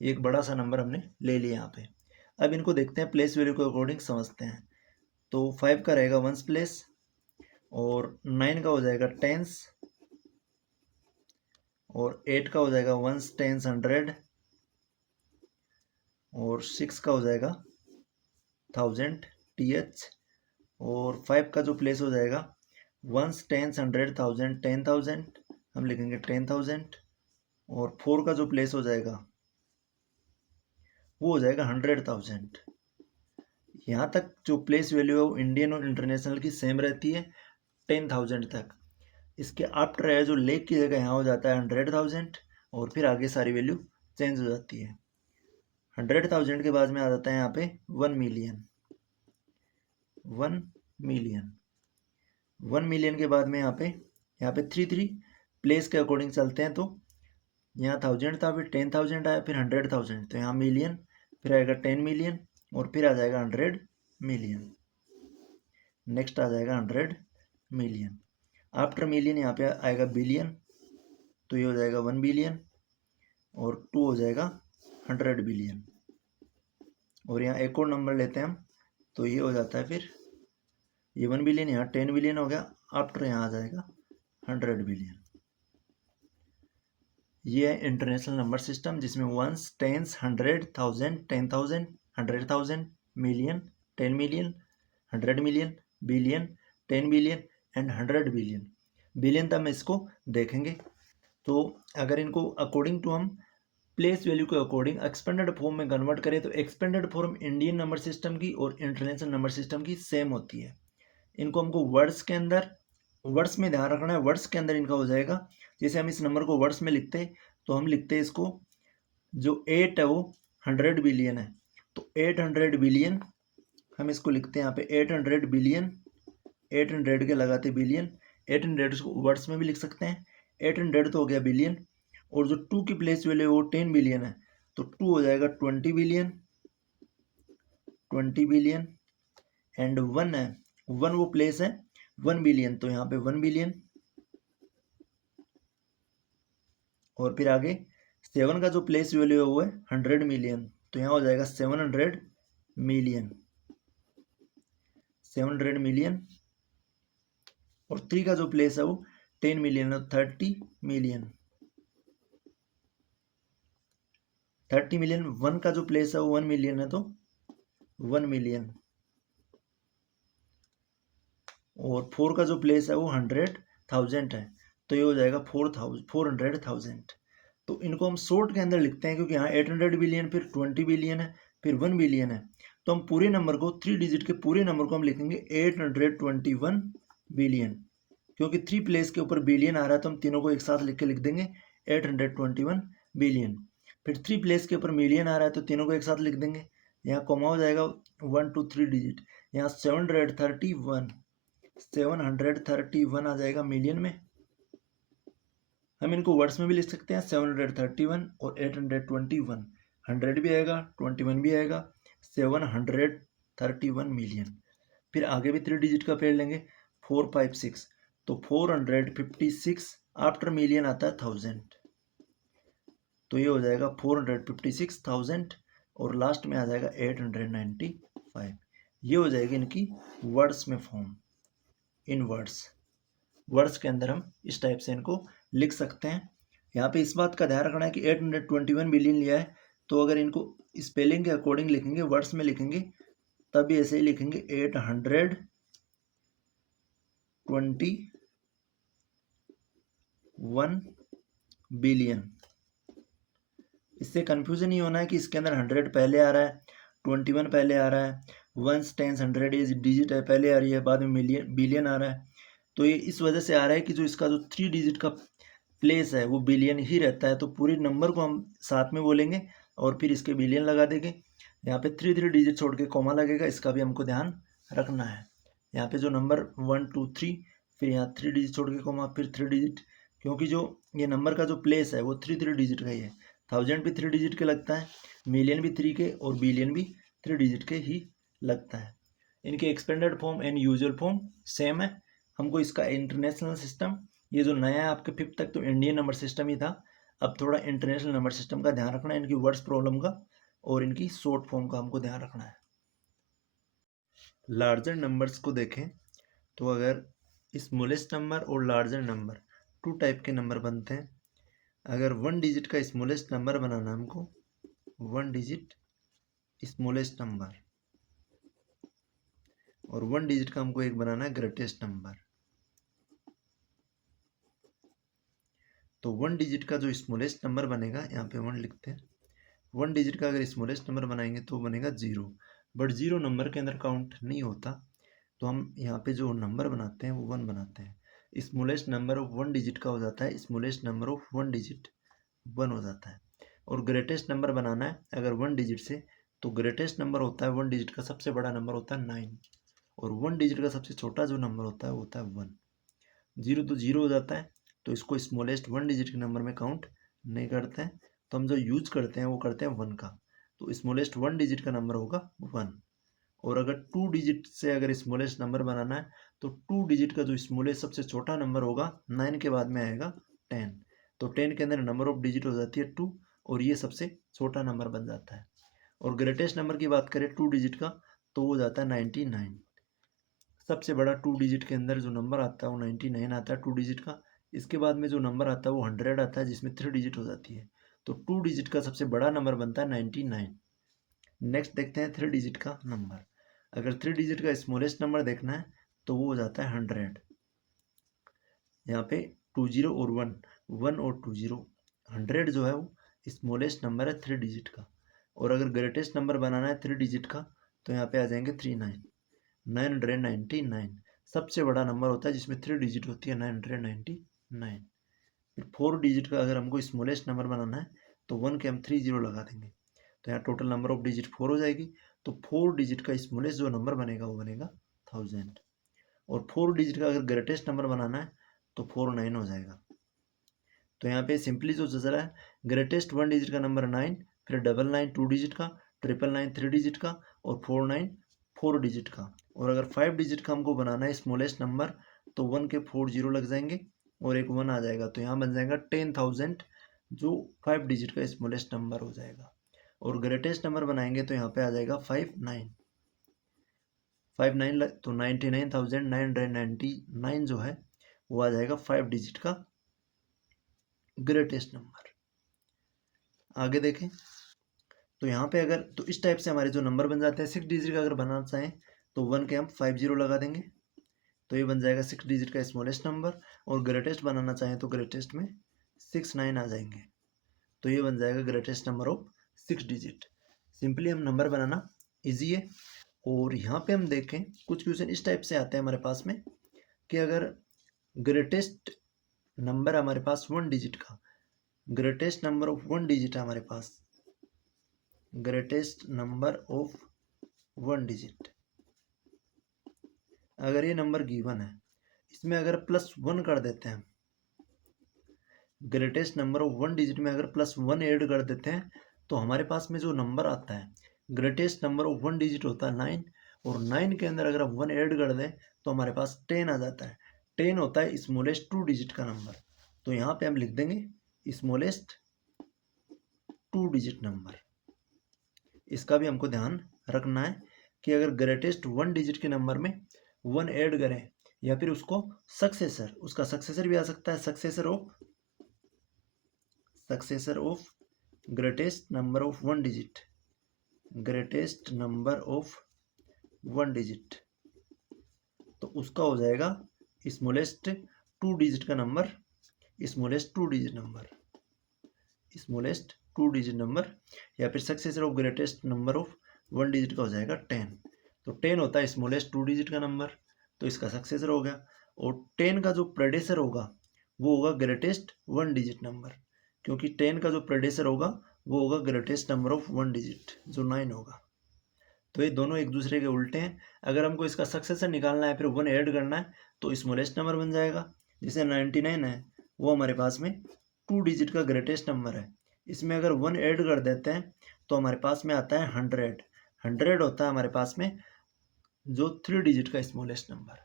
एक बड़ा सा नंबर हमने ले लिया यहाँ पे। अब इनको देखते हैं प्लेस वैल्यू के अकॉर्डिंग समझते हैं। तो 5 का रहेगा वंस प्लेस, और 9 का हो जाएगा टेंस, और 8 का हो जाएगा वंस, टेंस, 100, और 6 का हो जाएगा 1000 TH, और 5 का जो प्लेस हो जाएगा वंस, टेंस, 100, 1000, 10,000 हम लिखेंगे 10,000, और 4 का जो प्लेस हो जाएगा वो हो जाएगा 100,000। यहाँ तक जो प्लेस वैल्यू है वो इंडियन और इंटरनेशनल की सेम रहती है 10,000 तक। इसके आफ्टर है जो लेख की जगह यहाँ हो जाता है 100,000, और फिर आगे सारी वैल्यू चेंज हो जाती है। 100,000 के बाद में आ जाता है यहाँ पे 1 मिलियन, 1 मिलियन, 1 मिलियन के बाद में यहाँ पे 3 प्लेस के अकॉर्डिंग चलते हैं। तो यहाँ 1000 था, फिर 10,000 आया, फिर 100,000, तो यहाँ मिलियन, फिर आएगा 10 मिलियन, और फिर आ जाएगा 100 मिलियन। नेक्स्ट आ जाएगा 100 मिलियन। आफ्टर मिलियन यहाँ पे आएगा बिलियन, तो ये हो जाएगा 1 बिलियन, और 2 हो जाएगा 100 बिलियन। और यहाँ एक और नंबर लेते हैं हम, तो ये हो जाता है फिर ये 1 बिलियन, यहाँ 10 बिलियन हो गया। आफ्टर यहाँ आ जाएगा 100 बिलियन। ये है इंटरनेशनल नंबर सिस्टम, जिसमें ones, tens, 100, 1000, 10,000, 100,000, million, 10 million, 100 million, billion, 10 billion and 100 billion. Billion तब हम इसको देखेंगे। तो अगर इनको अकॉर्डिंग टू हम प्लेस वैल्यू के अकॉर्डिंग एक्सपेंडेड फॉर्म में कन्वर्ट करें, तो expanded form Indian number system की और इंटरनेशनल नंबर सिस्टम की सेम होती है। इनको हमको वर्ड्स के अंदर, वर्ड्स में ध्यान रखना है, वर्ड्स के अंदर इनका हो जाएगा। जैसे हम इस नंबर को वर्ड्स में लिखते हैं, तो हम लिखते हैं इसको, जो 8 है वो 100 बिलियन है, तो 800 बिलियन हम इसको लिखते हैं यहाँ पे 800 बिलियन। 800 के लगाते बिलियन, 800 को वर्ड्स में भी लिख सकते हैं। 800 तो हो गया बिलियन, और जो 2 की प्लेस वैल्यू है वो 10 बिलियन है, तो 2 हो जाएगा 20 बिलियन, 20 बिलियन। एंड 1 है, 1 वो प्लेस है 1 बिलियन, तो यहाँ पे 1 बिलियन। और फिर आगे 7 का जो प्लेस वैल्यू है वो है 100 मिलियन, तो यहाँ हो जाएगा 700 मिलियन, 700 मिलियन। और 3 का जो प्लेस है वो 10 मिलियन है, 30 मिलियन, 30 मिलियन। 1 का जो प्लेस है वो 1 मिलियन है, तो 1 मिलियन। और 4 का जो प्लेस है वो 100,000 है, तो ये हो जाएगा 400,000। तो इनको हम शॉर्ट के अंदर लिखते हैं, क्योंकि यहाँ 800 बिलियन, फिर 20 बिलियन है, फिर 1 बिलियन है, तो हम पूरे नंबर को, 3 डिजिट के पूरे नंबर को हम लिखेंगे 821 बिलियन। क्योंकि 3 प्लेस के ऊपर बिलियन आ रहा है, तो हम तीनों को एक साथ लिख के लिख देंगे 821 बिलियन। फिर 3 प्लेस के ऊपर मिलियन आ रहा है, तो तीनों को एक साथ लिख देंगे। यहाँ कॉमा हो जाएगा 1 2 3 डिजिट, यहाँ 731 आ जाएगा मिलियन में। हम इनको वर्ड्स में भी लिख सकते हैं, 731 और 821, 100 भी आएगा, 21 भी आएगा, 731 मिलियन। फिर आगे भी 3 डिजिट का पेड़ लेंगे, 456, तो 456 आफ्टर मिलियन आता है 1000, तो ये हो जाएगा 456,000, और लास्ट में आ जाएगा 895। ये हो जाएगी इनकी वर्ड्स में फॉर्म, इन वर्ड्स के अंदर हम इस टाइप से इनको लिख सकते हैं। यहाँ पे इस बात का ध्यान रखना है कि 821 बिलियन लिया है, तो अगर इनको स्पेलिंग के अकॉर्डिंग लिखेंगे, वर्ड्स में लिखेंगे, तब भी ऐसे ही लिखेंगे 821 बिलियन। इससे कंफ्यूजन नहीं होना है कि इसके अंदर 100 पहले आ रहा है, 21 पहले आ रहा है, वंस, टेंस, 100 ये डिजिट है पहले आ रही है, बाद में मिलियन बिलियन आ रहा है। तो ये इस वजह से आ रहा है कि जो इसका जो 3 डिजिट का प्लेस है वो बिलियन ही रहता है, तो पूरे नंबर को हम साथ में बोलेंगे और फिर इसके बिलियन लगा देंगे। यहाँ पे 3 डिजिट छोड़ के कॉमा लगेगा, इसका भी हमको ध्यान रखना है। यहाँ पे जो नंबर 1 2 3, फिर यहाँ 3 डिजिट छोड़ के कॉमा, फिर 3 डिजिट, क्योंकि जो ये नंबर का जो प्लेस है वो 3 डिजिट का ही है। 1000 भी 3 डिजिट के लगता है, मिलियन भी 3 के, और बिलियन भी 3 डिजिट के ही लगता है। इनके expanded form and usual form same है। हमको इसका इंटरनेशनल सिस्टम, ये जो नया है आपके 5th तक तो इंडियन नंबर सिस्टम ही था, अब थोड़ा इंटरनेशनल नंबर सिस्टम का ध्यान रखना है, इनकी वर्ड्स प्रॉब्लम का और इनकी शॉर्ट फॉर्म का हमको ध्यान रखना है। लार्जर नंबर्स को देखें, तो अगर स्मॉलेस्ट नंबर और लार्जर नंबर 2 टाइप के नंबर बनते हैं। अगर 1 डिजिट का स्मॉलेस्ट नंबर बनाना है हमको, 1 डिजिट स्मॉलेस्ट नंबर, और 1 डिजिट का हमको एक बनाना है ग्रेटेस्ट नंबर। तो 1 डिजिट का जो स्मॉलेस्ट नंबर बनेगा, यहाँ पे 1 लिखते हैं। 1 डिजिट का अगर स्मॉलेस्ट नंबर बनाएंगे तो बनेगा 0, बट 0 नंबर के अंदर काउंट नहीं होता, तो हम यहाँ पे जो नंबर बनाते हैं वो 1 बनाते हैं। स्मॉलेस्ट नंबर ऑफ 1 डिजिट का हो जाता है, स्मॉलेस्ट नंबर ऑफ 1 डिजिट 1 हो जाता है। और ग्रेटेस्ट नंबर बनाना है अगर 1 डिजिट से, तो ग्रेटेस्ट नंबर होता है 1 डिजिट का सबसे बड़ा नंबर होता है 9, और 1 डिजिट का सबसे छोटा जो नंबर होता है वो होता है 1। 0 तो 0 हो जाता है, तो इसको स्मॉलेस्ट 1 डिजिट के नंबर में काउंट नहीं करते हैं, तो हम जो यूज करते हैं वो करते हैं 1 का। तो स्मॉलेस्ट 1 डिजिट का नंबर होगा 1। और अगर 2 डिजिट से अगर स्मॉलेस्ट नंबर बनाना है तो 2 डिजिट का जो स्मॉलेस्ट सबसे छोटा नंबर होगा 9 के बाद में आएगा 10। तो 10 के अंदर नंबर ऑफ डिजिट हो जाती है 2 और ये सबसे छोटा नंबर बन जाता है। और ग्रेटेस्ट नंबर की बात करें 2 डिजिट का तो वो जाता है 99। सबसे बड़ा 2 डिजिट के अंदर जो नंबर आता है वो 99 आता है 2 डिजिट का। इसके बाद में जो नंबर आता है वो 100 आता है जिसमें 3 डिजिट हो जाती है। तो 2 डिजिट का सबसे बड़ा नंबर बनता है 99। नेक्स्ट देखते हैं 3 डिजिट का नंबर। अगर 3 डिजिट का स्मॉलेस्ट नंबर देखना है तो वो हो जाता है 100। यहाँ पे 20 और 1 और 20, 100 जो है वो स्मॉलेस्ट नंबर है 3 डिजिट का। और अगर ग्रेटेस्ट नंबर बनाना है 3 डिजिट का तो यहाँ पे आ जाएंगे 39, 999। सबसे बड़ा नंबर होता है जिसमें 3 डिजिट होती है 999। फिर 4 डिजिट का अगर हमको स्मॉलेस्ट नंबर बनाना है तो 1 के हम 30 लगा देंगे, तो यहाँ टोटल नंबर ऑफ डिजिट 4 हो जाएगी। तो 4 डिजिट का स्मॉलेस्ट जो नंबर बनेगा वो बनेगा 1000। और 4 डिजिट का अगर ग्रेटेस्ट नंबर बनाना है तो 49 हो जाएगा। तो यहाँ पे सिंपली जो चल रहा है, ग्रेटेस्ट 1 डिजिट का नंबर 9, फिर 99 2 डिजिट का, 999 3 डिजिट का और 49 4 डिजिट का। और अगर 5 डिजिट का हमको बनाना है स्मॉलेस्ट नंबर तो 1 के 4 जीरो लग जाएंगे और एक 1 आ जाएगा, तो यहाँ बन जाएगा 10,000 जो 5 डिजिट का स्मॉलेस्ट नंबर हो जाएगा। और ग्रेटेस्ट नंबर बनाएंगे तो यहाँ पे आ जाएगा 59 तो 99,999 जो है वो आ जाएगा 5 डिजिट का ग्रेटेस्ट नंबर। आगे देखें तो यहाँ पे अगर तो इस टाइप से हमारे जो नंबर बन जाते हैं 6 डिजिट का अगर बनाना चाहें तो 1 के हम 50 लगा देंगे, तो ये बन जाएगा 6 डिजिट का स्मॉलेस्ट नंबर। और ग्रेटेस्ट बनाना चाहें तो ग्रेटेस्ट में 69 आ जाएंगे, तो ये बन जाएगा greatest number of 6 digit. Simply हम नंबर बनाना इजी है। और यहाँ पे हम देखें कुछ क्वेश्चन इस टाइप से आते हैं हमारे पास में कि अगर ग्रेटेस्ट नंबर हमारे पास 1 डिजिट का, ग्रेटेस्ट नंबर ऑफ 1 डिजिट है हमारे पास, ग्रेटेस्ट नंबर ऑफ 1 डिजिट, अगर ये नंबर गिवन है इसमें अगर +1 कर देते हैं, ग्रेटेस्ट नंबर ऑफ 1 डिजिट में अगर +1 ऐड कर देते हैं तो हमारे पास में जो नंबर आता है, ग्रेटेस्ट नंबर ऑफ 1 डिजिट होता है 9, और 9 के अंदर अगर हम 1 ऐड कर दें तो हमारे पास 10 आ जाता है। 10 होता है स्मॉलेस्ट 2 डिजिट का नंबर, तो यहाँ पे हम लिख देंगे स्मॉलेस्ट 2 डिजिट नंबर। इसका भी हमको ध्यान रखना है कि अगर ग्रेटेस्ट 1 डिजिट के नंबर में 1 ऐड करें या फिर उसको सक्सेसर, उसका सक्सेसर भी आ सकता है, successor of greatest number of 1 digit, greatest number of 1 digit, तो उसका हो जाएगा स्मॉलेस्ट 2 डिजिट का number, smallest 2 digit number, smallest 2 digit number, या फिर successor of greatest number of 1 digit का हो जाएगा 10। तो 10 होता है स्मॉलेस्ट 2 डिजिट का नंबर, तो इसका सक्सेसर हो गया। और 10 का जो प्रेडेसर होगा वो होगा ग्रेटेस्ट 1 डिजिट नंबर, क्योंकि 10 का जो प्रेडेसर होगा वो होगा ग्रेटेस्ट नंबर ऑफ 1 डिजिट जो 9 होगा। तो ये दोनों एक दूसरे के उल्टे हैं। अगर हमको इसका सक्सेसर निकालना है फिर 1 ऐड करना है तो स्मॉलेस्ट नंबर बन जाएगा। जैसे 99 है वो हमारे पास में 2 डिजिट का ग्रेटेस्ट नंबर है, इसमें अगर 1 ऐड कर देते हैं तो हमारे पास में आता है 100। 100 होता है हमारे पास में जो 3 डिजिट का स्मॉलेस्ट नंबर।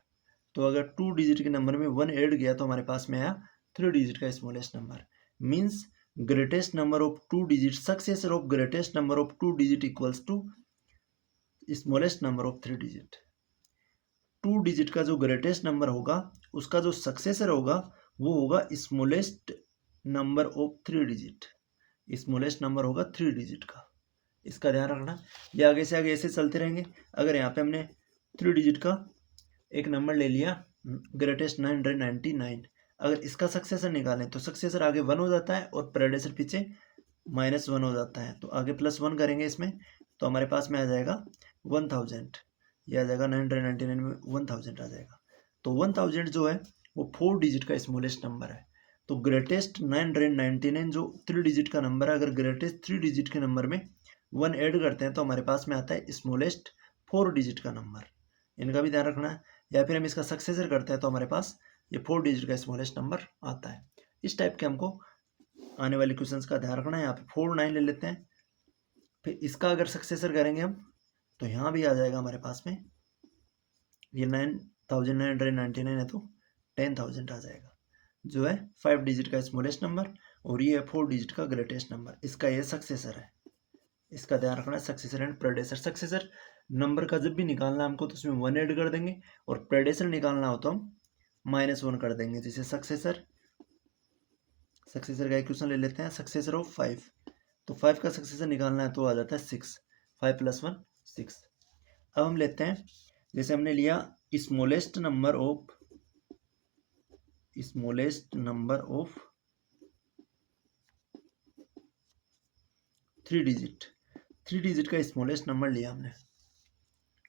तो अगर 2 डिजिट के नंबर में 1 ऐड किया तो हमारे पास में आया 3 डिजिट का smallest number. Means greatest number of 2 digit, successor of greatest number of 2 digit equals to smallest number of 3 digit. 2 digit का जो ग्रेटेस्ट नंबर होगा उसका जो सक्सेसर होगा वो होगा smallest number of 3 digit, smallest number होगा 3 डिजिट का। इसका ध्यान रखना। ये आगे से आगे ऐसे चलते रहेंगे। अगर यहाँ पे हमने 3 डिजिट का एक नंबर ले लिया ग्रेटेस्ट 999, अगर इसका सक्सेसर निकालें तो सक्सेसर आगे 1 हो जाता है और प्रेडेसर पीछे -1 हो जाता है, तो आगे +1 करेंगे इसमें तो हमारे पास में आ जाएगा 1000, यह आ जाएगा 999 में 1000 आ जाएगा। तो 1000 जो है वो 4 डिजिट का स्मॉलेस्ट नंबर है। तो ग्रेटेस्ट 999 जो 3 डिजिट का नंबर है, अगर ग्रेटेस्ट 3 डिजिट के नंबर में 1 ऐड करते हैं तो हमारे पास में आता है स्मॉलेस्ट 4 डिजिट का नंबर। इनका भी ध्यान रखना है। या फिर हम इसका सक्सेसर करते हैं तो हमारे पास ये 4 डिजिट का स्मॉलेस्ट नंबर आता है। इस टाइप के हमको आने वाले क्वेश्चंस का ध्यान रखना है। यहाँ पे 4 9 ले लेते हैं, फिर इसका अगर सक्सेसर करेंगे हम तो यहाँ भी आ जाएगा हमारे पास में, ये 9999 है तो 10,000 आ जाएगा, जो है 5 डिजिट का स्मॉलेस्ट नंबर, और ये है 4 डिजिट का ग्रेटेस्ट नंबर। इसका ये सक्सेसर है, इसका ध्यान रखना है। Successor and predecessor, successor number का जब भी निकालना है हमको तो उसमें 1 ऐड कर देंगे, और प्रेडेसर निकालना हो तो हम -1 कर देंगे। जैसे सक्सेसर का इक्वेशन ले लेते हैं, सक्सेसर ऑफ 5, तो 5 का सक्सेसर निकालना है तो आ जाता है 6, 5 + 1 6। अब हम लेते हैं, जैसे हमने लिया स्मॉलेस्ट नंबर ऑफ 3 डिजिट का स्मॉलेस्ट नंबर लिया हमने,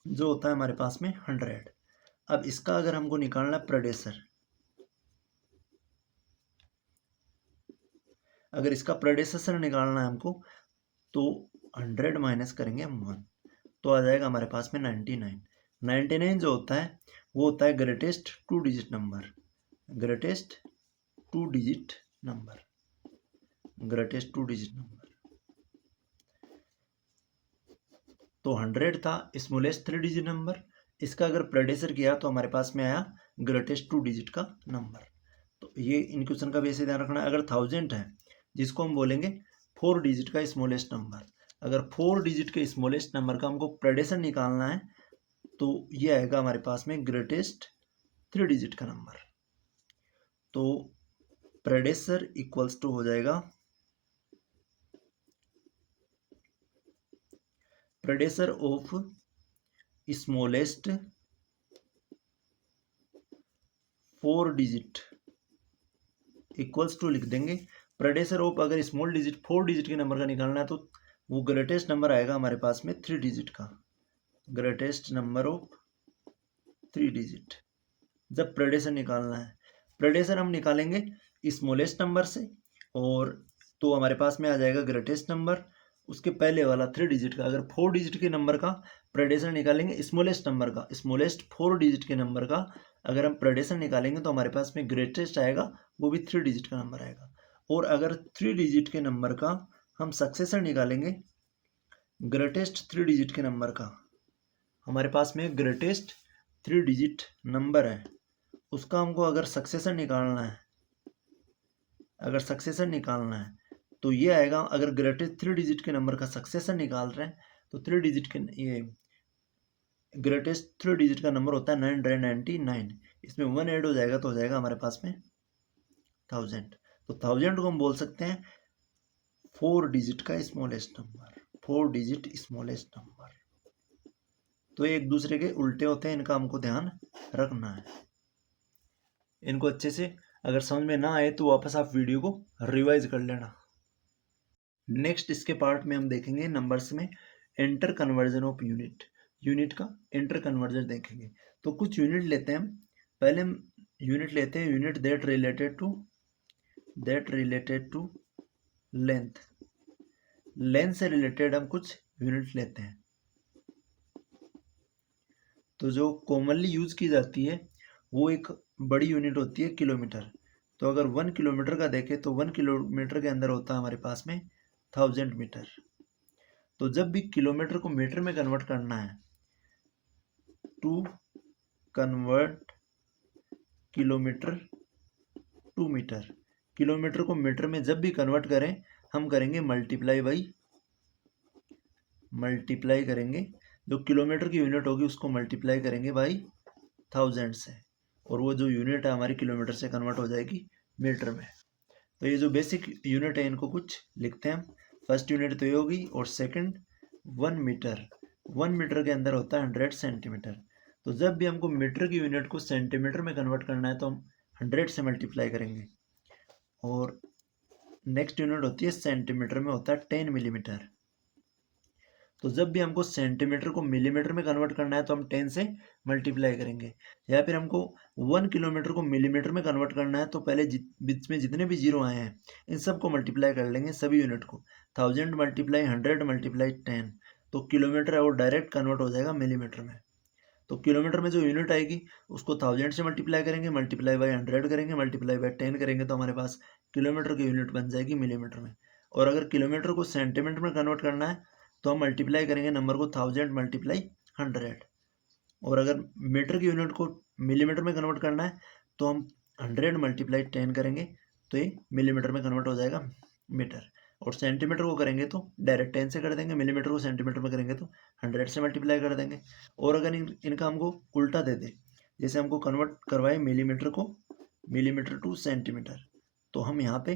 जो होता है हमारे पास में 100। अब इसका अगर हमको निकालना है प्रेडेसर, अगर इसका प्रेडेसेसर निकालना है हमको तो 100 माइनस करेंगे हम 1, तो आ जाएगा हमारे पास में 99। 99 जो होता है वो होता है greatest 2 digit number, greatest 2 digit number, greatest 2 digit number. तो 100 था स्मॉलेस्ट 3 डिजिट नंबर, इसका अगर प्रेडेसर किया तो हमारे पास में आया ग्रेटेस्ट 2 डिजिट का नंबर। तो ये इन क्वेश्चन का भी ऐसे ध्यान रखना है। अगर 1000 है जिसको हम बोलेंगे 4 डिजिट का स्मॉलेस्ट नंबर, अगर 4 डिजिट के स्मॉलेस्ट नंबर का हमको प्रेडेसर निकालना है तो ये आएगा हमारे पास में ग्रेटेस्ट 3 डिजिट का नंबर। तो प्रेडेसर इक्वल्स टू हो जाएगा, predecessor of smallest 4 digit equals to लिख देंगे प्रेडेसर ऑफ, अगर स्मॉल डिजिट 4 डिजिट के नंबर का निकालना है तो वो ग्रेटेस्ट नंबर आएगा हमारे पास में 3 डिजिट का, ग्रेटेस्ट नंबर ऑफ 3 डिजिट। जब प्रेडेसर निकालना है, प्रेडेसर हम निकालेंगे स्मॉलेस्ट नंबर से, और तो हमारे पास में आ जाएगा ग्रेटेस्ट नंबर, उसके पहले वाला 3 डिजिट का। अगर 4 डिजिट के नंबर का प्रेडेसर निकालेंगे स्मॉलेस्ट नंबर का, स्मॉलेस्ट 4 डिजिट के नंबर का अगर हम प्रेडेसर निकालेंगे तो हमारे पास में ग्रेटेस्ट आएगा, वो भी 3 डिजिट का नंबर आएगा। और अगर 3 डिजिट के नंबर का हम सक्सेसर निकालेंगे, ग्रेटेस्ट 3 डिजिट के नंबर का, हमारे पास में ग्रेटेस्ट 3 डिजिट नंबर है, उसका हमको अगर सक्सेसर निकालना है, अगर सक्सेसर निकालना है तो ये आएगा, अगर ग्रेटेस्ट 3 डिजिट के नंबर का सक्सेसर निकाल रहे हैं तो 3 डिजिट के ये ग्रेटेस्ट 3 डिजिट का नंबर होता है 999, इसमें 1 ऐड हो जाएगा तो हो जाएगा हमारे पास में 1000। तो 1000 को हम बोल सकते हैं 4 डिजिट का smallest number, 4 digit smallest number. तो ये एक दूसरे के उल्टे होते हैं, इनका हमको ध्यान रखना है। इनको अच्छे से अगर समझ में ना आए तो वापस आप वीडियो को रिवाइज कर लेना। नेक्स्ट इसके पार्ट में हम देखेंगे नंबर्स में inter conversion of unit, unit का इंटर कन्वर्जन देखेंगे। तो कुछ यूनिट लेते हैं हम, पहले हम यूनिट लेते हैं unit that related to length, length से रिलेटेड हम कुछ यूनिट लेते हैं। तो जो कॉमनली यूज की जाती है वो एक बड़ी यूनिट होती है किलोमीटर। तो अगर 1 किलोमीटर का देखें तो 1 किलोमीटर के अंदर होता है हमारे पास में 1000 मीटर। तो जब भी किलोमीटर को मीटर में कन्वर्ट करना है, to convert kilometre to metre, kilometre को मीटर में जब भी कन्वर्ट करें हम करेंगे मल्टीप्लाई करेंगे, जो किलोमीटर की यूनिट होगी उसको मल्टीप्लाई करेंगे बाई 1000 से, और वो जो यूनिट है हमारी किलोमीटर से कन्वर्ट हो जाएगी मीटर में। तो ये जो बेसिक यूनिट है इनको कुछ लिखते हैं हम। फर्स्ट यूनिट तो ये होगी, और सेकंड 1 मीटर, 1 मीटर के अंदर होता है 100 सेंटीमीटर। तो जब भी हमको मीटर की यूनिट को सेंटीमीटर में कन्वर्ट करना है तो हम 100 से मल्टीप्लाई करेंगे। और नेक्स्ट यूनिट होती है सेंटीमीटर में, होता है 10 मिलीमीटर। तो जब भी हमको सेंटीमीटर को मिलीमीटर में कन्वर्ट करना है तो हम 10 से मल्टीप्लाई करेंगे। या फिर हमको 1 किलोमीटर को मिलीमीटर में कन्वर्ट करना है तो पहले बीच में जितने भी जीरो आए हैं इन सबको मल्टीप्लाई कर लेंगे, सभी यूनिट को। 1000 मल्टीप्लाई 100 मल्टीप्लाई 10, तो किलोमीटर है वो डायरेक्ट कन्वर्ट हो जाएगा मिलीमीटर में। तो किलोमीटर में जो यूनिट आएगी उसको 1000 से मल्टीप्लाई करेंगे, मल्टीप्लाई बाय 100 करेंगे, मल्टीप्लाई बाय 10 करेंगे, तो हमारे पास किलोमीटर की यूनिट बन जाएगी मिलीमीटर में। और अगर किलोमीटर को सेंटीमीटर में कन्वर्ट करना है तो हम मल्टीप्लाई करेंगे नंबर को 1000 मल्टीप्लाई 100। और अगर मीटर की यूनिट को मिलीमीटर में कन्वर्ट करना है तो हम 100 मल्टीप्लाई 10 करेंगे, तो ये मिलीमीटर में कन्वर्ट हो जाएगा मीटर। और सेंटीमीटर को करेंगे तो डायरेक्ट 10 से कर देंगे, मिलीमीटर को सेंटीमीटर में करेंगे तो 100 से मल्टीप्लाई कर देंगे। और अगर इनका हमको उल्टा दे दे, जैसे हमको कन्वर्ट करवाए मिलीमीटर को मिलीमीटर टू सेंटीमीटर, तो हम यहाँ पे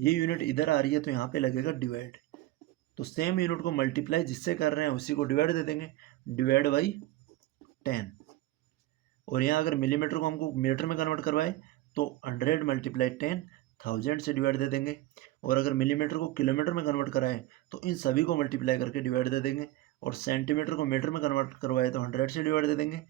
ये यूनिट इधर आ रही है तो यहाँ पे लगेगा डिवाइड। तो सेम यूनिट को मल्टीप्लाई जिससे कर रहे हैं उसी को डिवाइड दे देंगे, डिवाइड बाई 10। और यहाँ अगर मिलीमीटर को हमको मीटर में कन्वर्ट करवाए तो 100 मल्टीप्लाई 10 1000 से डिवाइड दे देंगे। और अगर मिलीमीटर को किलोमीटर में कन्वर्ट कराए तो इन सभी को मल्टीप्लाई करके डिवाइड दे देंगे। और सेंटीमीटर को मीटर में कन्वर्ट करवाए तो 100 से डिवाइड दे देंगे।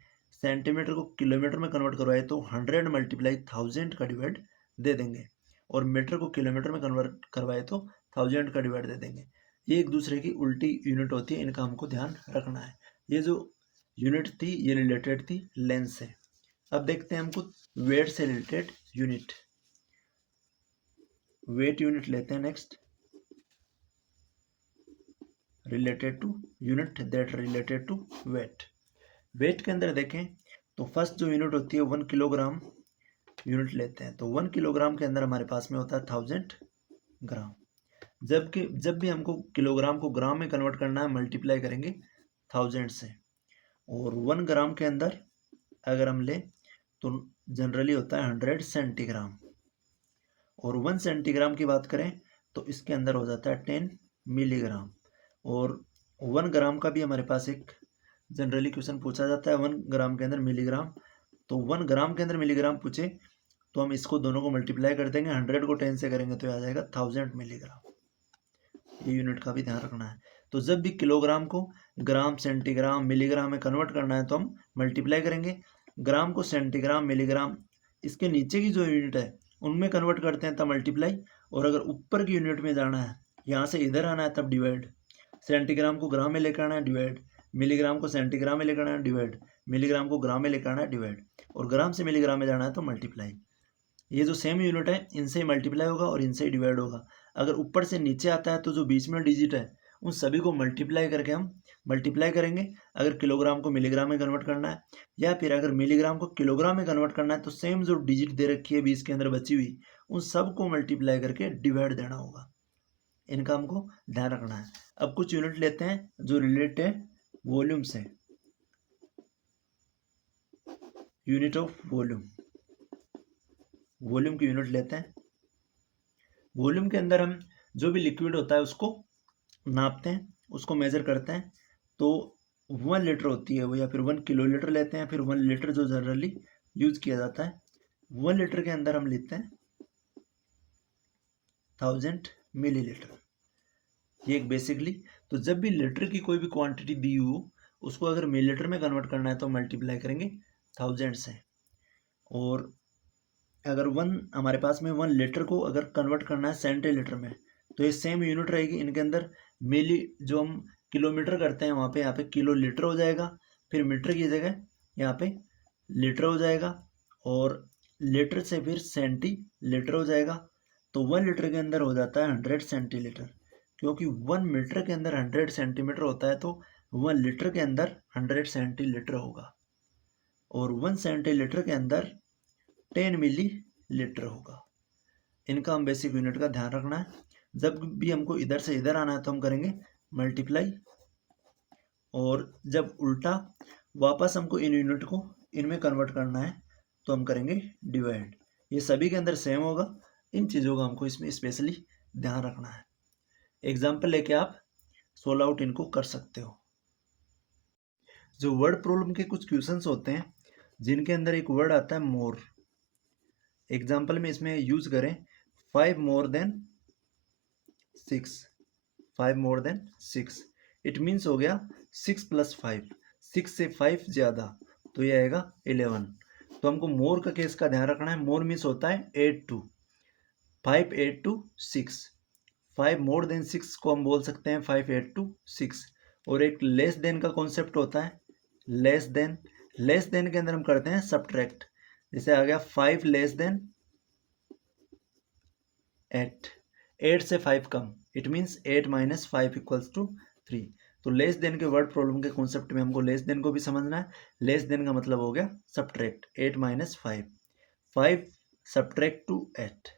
सेंटीमीटर को किलोमीटर में कन्वर्ट करवाए तो 100 मल्टीप्लाई 1000 का डिवाइड दे देंगे। और मीटर को किलोमीटर में कन्वर्ट करवाए तो 1000 का डिवाइड दे देंगे। ये एक दूसरे की उल्टी यूनिट होती है, इनका हमको ध्यान रखना है। ये जो यूनिट थी ये रिलेटेड थी लेंथ से। अब देखते हैं हमको वेट से रिलेटेड यूनिट, वेट यूनिट लेते हैं next, related to unit that related to weight. Weight के अंदर देखें तो फर्स्ट जो यूनिट होती है 1 किलोग्राम यूनिट लेते हैं। तो 1 किलोग्राम के अंदर हमारे पास में होता है 1000 ग्राम। जब भी हमको किलोग्राम को ग्राम में कन्वर्ट करना है मल्टीप्लाई करेंगे 1000 से। और 1 ग्राम के अंदर अगर हम ले तो जनरली होता है 100 सेंटीग्राम। और 1 सेंटीग्राम की बात करें तो इसके अंदर हो जाता है 10 मिलीग्राम। और 1 ग्राम का भी हमारे पास एक जनरली क्वेश्चन पूछा जाता है 1 ग्राम के अंदर मिलीग्राम। तो 1 ग्राम के अंदर मिलीग्राम पूछे तो हम इसको दोनों को मल्टीप्लाई कर देंगे, 100 को 10 से करेंगे तो आ जाएगा 1000 मिलीग्राम। ये यूनिट का भी ध्यान रखना है। तो जब भी किलोग्राम को ग्राम सेंटीग्राम मिलीग्राम में कन्वर्ट करना है तो हम मल्टीप्लाई करेंगे। ग्राम को सेंटीग्राम मिलीग्राम इसके नीचे की जो यूनिट है उनमें कन्वर्ट करते हैं तब मल्टीप्लाई। और अगर ऊपर की यूनिट में जाना है, यहाँ से इधर आना है तब डिवाइड। सेंटीग्राम को ग्राम में लेकर आना है डिवाइड, मिलीग्राम को सेंटीग्राम में लेकर आना है डिवाइड, मिलीग्राम को ग्राम में लेकर आना है डिवाइड, और ग्राम से मिलीग्राम में जाना है तो मल्टीप्लाई। ये जो सेम यूनिट है इनसे ही मल्टीप्लाई होगा और इनसे ही डिवाइड होगा। अगर ऊपर से नीचे आता है तो जो बीच में डिजिट है उन सभी को मल्टीप्लाई करके हम मल्टीप्लाई करेंगे। अगर किलोग्राम को मिलीग्राम में कन्वर्ट करना है या फिर अगर मिलीग्राम को किलोग्राम में कन्वर्ट करना है तो सेम जो डिजिट दे रखी है बीच के अंदर बची हुई उन सब को मल्टीप्लाई करके डिवाइड देना होगा। इनका हमको ध्यान रखना है। अब कुछ यूनिट लेते हैं जो रिलेटेड वॉल्यूम से, यूनिट ऑफ वॉल्यूम, वॉल्यूम की यूनिट लेते हैं। वॉल्यूम के अंदर हम जो भी लिक्विड होता है उसको नापते हैं, उसको मेजर करते हैं। तो 1 लीटर होती है वो, या फिर 1 किलो लीटर लेते हैं, फिर 1 लीटर जो जनरली यूज किया जाता है। 1 लीटर के अंदर हम लेते हैं 1000 मिलीलीटर। ये एक बेसिकली, तो जब भी लीटर की कोई भी क्वांटिटी दी हो उसको अगर मिलीलीटर में कन्वर्ट करना है तो मल्टीप्लाई करेंगे 1000 से। और अगर हमारे पास में 1 लीटर को अगर कन्वर्ट करना है सेंटीलीटर में तो ये सेम यूनिट रहेगी। इनके अंदर मिली जो हम किलोमीटर करते हैं वहाँ पे यहाँ पे किलो लीटर हो जाएगा, फिर मीटर की जगह यहाँ पे लीटर हो जाएगा, और लीटर से फिर सेंटीलीटर हो जाएगा। तो 1 लीटर के अंदर हो जाता है 100 सेंटीलीटर, क्योंकि 1 मीटर के अंदर 100 सेंटीमीटर होता है तो 1 लीटर के अंदर 100 सेंटीलीटर होगा। और 1 सेंटीलीटर के अंदर 10 मिली लीटर होगा। इनका हम बेसिक यूनिट का ध्यान रखना है। जब भी हमको इधर से इधर आना है तो हम करेंगे मल्टीप्लाई, और जब उल्टा वापस हमको इन यूनिट को इनमें कन्वर्ट करना है तो हम करेंगे डिवाइड। ये सभी के अंदर सेम होगा। इन चीज़ों का हमको इसमें स्पेशली ध्यान रखना है। एग्जाम्पल लेके आप सोल्व आउट इनको कर सकते हो। जो वर्ड प्रॉब्लम के कुछ क्वेश्चंस होते हैं जिनके अंदर एक वर्ड आता है मोर। एग्जाम्पल में इसमें यूज करें 5 more than 6, 5 more than 6। It means हो गया 6 प्लस 5, 6 से 5 ज़्यादा, तो ये आएगा 11। तो हमको मोर का केस का ध्यान रखना है। मोर मीन्स होता है 8 टू 5, 8 टू 6। 5 मोर देन 6 को हम बोल सकते हैं 5 8 टू 6। और एक लेस देन का कॉन्सेप्ट होता है, लेस देन। लेस देन के अंदर हम करते हैं सब्ट्रैक्ट। जैसे आ गया 5 लेस देन 8, 8 से 5 कम, it means 8 minus 5 equals to 3। तो लेस देन के वर्ड प्रॉब्लम के कॉन्सेप्ट में हमको लेस देन को भी समझना है। लेस देन का मतलब हो गया subtract 8 minus 5, 5 subtract to 8।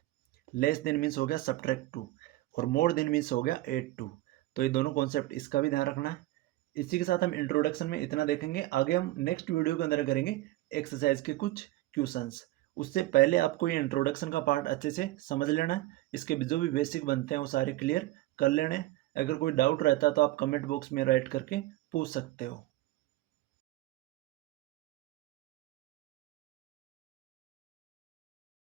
Less than means हो गया सब्ट्रैक्ट 2 और मोर देन मीन्स हो गया 8 2। तो ये दोनों कॉन्सेप्ट इसका भी ध्यान रखना है। इसी के साथ हम इंट्रोडक्शन में इतना देखेंगे। आगे हम नेक्स्ट वीडियो के अंदर करेंगे एक्सरसाइज के कुछ क्वेश्चंस। उससे पहले आपको ये इंट्रोडक्शन का पार्ट अच्छे से समझ लेना है। इसके जो भी बेसिक बनते हैं वो सारे क्लियर कर लेने हैं। अगर कोई डाउट रहता है तो आप कमेंट बॉक्स में राइट करके पूछ सकते हो।